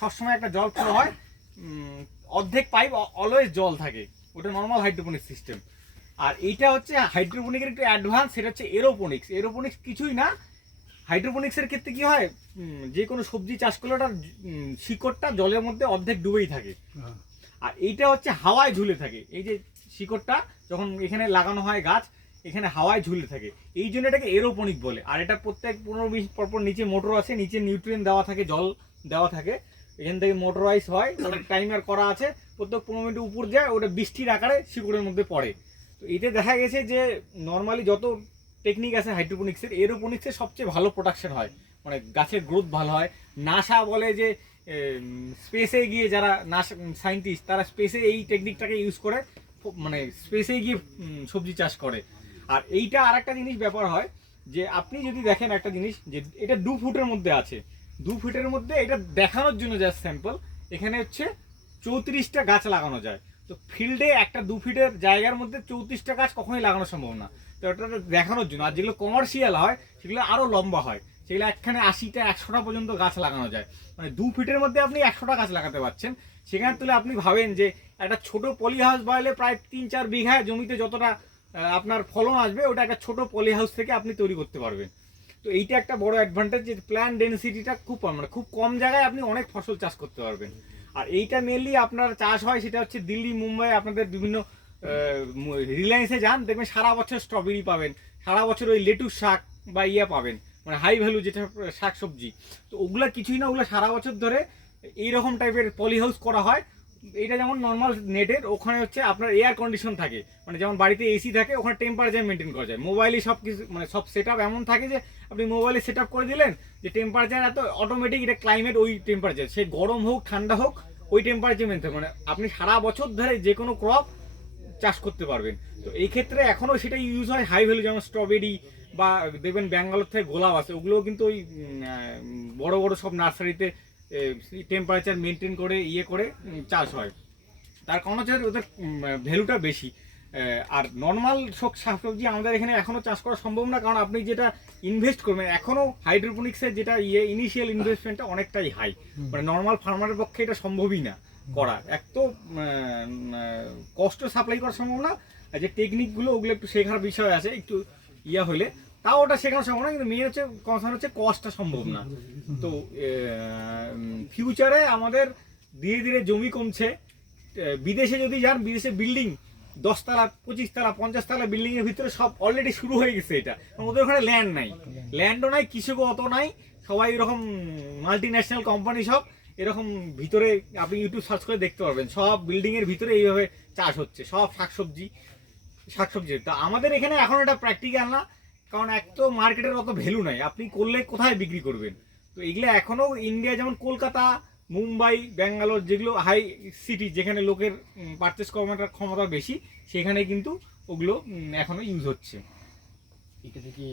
সবসময় একটা জল ফ্লো হয়, অর্ধেক পাইপ অলওয়েজ জল থাকে, ওটা নর্মাল হাইড্রোপনিক সিস্টেম। আর এইটা হচ্ছে হাইড্রোপনিকের একটু অ্যাডভান্স, সেটা হচ্ছে এরোপনিক্স। এরোপনিক্স কিছুই না, হাইড্রোপনিক্সের ক্ষেত্রে কি হয়, যে কোনো সবজি চাষ করলে ওটার শিকড়টা জলের মধ্যে অর্ধেক ডুবেই থাকে, আর এইটা হচ্ছে হাওয়ায় ঝুলে থাকে। এই যে শিকড়টা যখন এখানে লাগানো হয় গাছ, এখানে হাওয়ায় ঝুলে থাকে, এই জন্য এটাকে এরোপনিক বলে। আর এটা প্রত্যেক 15-20 পরপর নিচে মোটর আছে, নিচে নিউট্রিয়েন্ট দেওয়া থাকে, জল দেওয়া থাকে, এখান থেকে মোটরাইজ হয়, ওটা টাইমার করা আছে, প্রত্যেক 15 মিনিট উপর যায়, ওটা বৃষ্টির আকারে শিকড়ের মধ্যে পড়ে। তো এতে দেখা গেছে যে নর্মালি যত টেকনিক আছে হাইড্রোপনিক্সের, এরোপনিক্সের সবচেয়ে ভালো প্রোডাকশন হয়, মানে গাছের গ্রোথ ভালো হয়। নাসা বলে যে স্পেসে গিয়ে যারা নাসা সায়েন্টিস্ট, তারা স্পেসে এই টেকনিকটাকে ইউজ করে, মানে স্পেসে গিয়ে সবজি চাষ করে। আর এইটা আর একটা জিনিস ব্যাপার হয় যে আপনি যদি দেখেন একটা জিনিস, যে এটা 2 ফুটের মধ্যে আছে, 2 ফুটের মধ্যে এটা দেখানোর জন্য জাস্ট স্যাম্পল, এখানে হচ্ছে 34টা গাছ লাগানো যায়। তো ফিল্ডে একটা 2 ফিটের জায়গার মধ্যে 34টা গাছ কখনোই লাগানো সম্ভব না। তো এটা দেখানোর জন্য। আর যেগুলো কমার্শিয়াল হয় সেগুলো আরও লম্বা হয়, সেগুলো একখানে 80টা 100টা পর্যন্ত গাছ লাগানো যায়। মানে 2 ফিটের মধ্যে আপনি 100টা গাছ লাগাতে পারছেন। সেখানে তুলে আপনি ভাবেন যে একটা ছোট পলি হাউস বানালে প্রায় 3-4 বিঘা জমিতে যতটা আপনার ফলন আসবে, ওটা একটা ছোট পলি হাউস থেকে আপনি তৈরি করতে পারবেন। তো এইটা একটা বড় অ্যাডভান্টেজ, যে প্ল্যান্ট ডেনসিটিটা খুব কম, মানে খুব কম জায়গায় আপনি অনেক ফসল চাষ করতে পারবেন। আর এইটা মেনলি আপনার চাষ হয় সেটা হচ্ছে দিল্লি, মুম্বাই, আপনাদের বিভিন্ন রিলায়েন্সে যান, দেখবেন সারা বছর স্ট্রবেরি পাবেন, সারা বছর ওই লেটুস শাক বা ইয়ে পাবেন, মানে হাই ভ্যালু যেটা শাক সবজি। তো ওগুলা কিছুই না, ওগুলো সারা বছর ধরে এইরকম টাইপের পলি হাউস করা হয়। এটা যেমন নর্মাল নেটের, ওখানে হচ্ছে আপনার এয়ার কন্ডিশন থাকে, মানে যেমন বাড়িতে এসি থাকে, ওখানে টেম্পারেচার মেনটেন করা যায়। মোবাইলে সব কিছু, মানে সব সেট আপ এমন থাকে যে আপনি মোবাইলে সেট আপ করে দিলেন যে টেম্পারেচার এত, অটোমেটিক এটা ক্লাইমেট ওই টেম্পারেচার, সে গরম হোক ঠান্ডা হোক ওই টেম্পারেচার মেনটেন, মানে আপনি সারা বছর ধরে যে কোনো ক্রপ চাষ করতে পারবেন। তো এই ক্ষেত্রে এখনও সেটা ইউজ হয় হাই ভ্যালু, যেমন স্ট্রবেরি, বা দেখবেন ব্যাঙ্গালোর থেকে গোলাপ আছে, ওগুলোও কিন্তু ওই বড় বড় সব নার্সারিতে টেম্পারেচার মেনটেন করে ইয়ে করে চাষ হয়। তার কারণ হচ্ছে ওদের ভ্যালুটা বেশি। আর নর্মাল শাকসবজি আমাদের এখানে এখনও চাষ করা সম্ভব না, কারণ আপনি যেটা ইনভেস্ট করবেন, এখনও হাইড্রোপনিক্সের যেটা ইনিশিয়াল ইনভেস্টমেন্টটা অনেকটাই হাই, মানে নর্মাল ফার্মারের পক্ষে এটা সম্ভবই না করা। এক তো কষ্ট সাপ্লাই করা সম্ভব না, আর যে টেকনিকগুলো ওগুলো একটু শেখার বিষয় আছে, একটু ইয়া হলে তাও ওটা শেখানো সম্ভব না, কিন্তু মেন হচ্ছে কনসার্ন হচ্ছে কস্টটা সম্ভব না। তো ফিউচারে আমাদের ধীরে ধীরে জমি কমছে। বিদেশে যদি যান, বিদেশে বিল্ডিং 10 তলা 25 তলা 50 তলা বিল্ডিং এর ভিতরে সব অলরেডি শুরু হয়ে গেছে। এটা ওদের ওখানে ল্যান্ড নাই, ল্যান্ডও নাই, কৃষকও অত নাই, সবাই এরকম মাল্টি ন্যাশনাল কোম্পানি সব এরকম ভিতরে, আপনি ইউটিউব সার্চ করে দেখতে পারবেন, সব বিল্ডিং এর ভিতরে এইভাবে চাষ হচ্ছে, সব শাকসবজি। তা আমাদের এখানে এখন এটা প্র্যাকটিক্যাল না, কারণ এক তো মার্কেটের অত ভ্যালু নাই, আপনি করলে কোথায় বিক্রি করবেন। তো এগুলো এখনো ইন্ডিয়া, যেমন কলকাতা, মুম্বাই, ব্যাঙ্গালোর, যেগুলো হাই সিটি, যেখানে লোকের পারচেস করার ক্ষমতা বেশি, সেখানে কিন্তু ওগুলো এখনো ইউজ হচ্ছে। এটা থেকে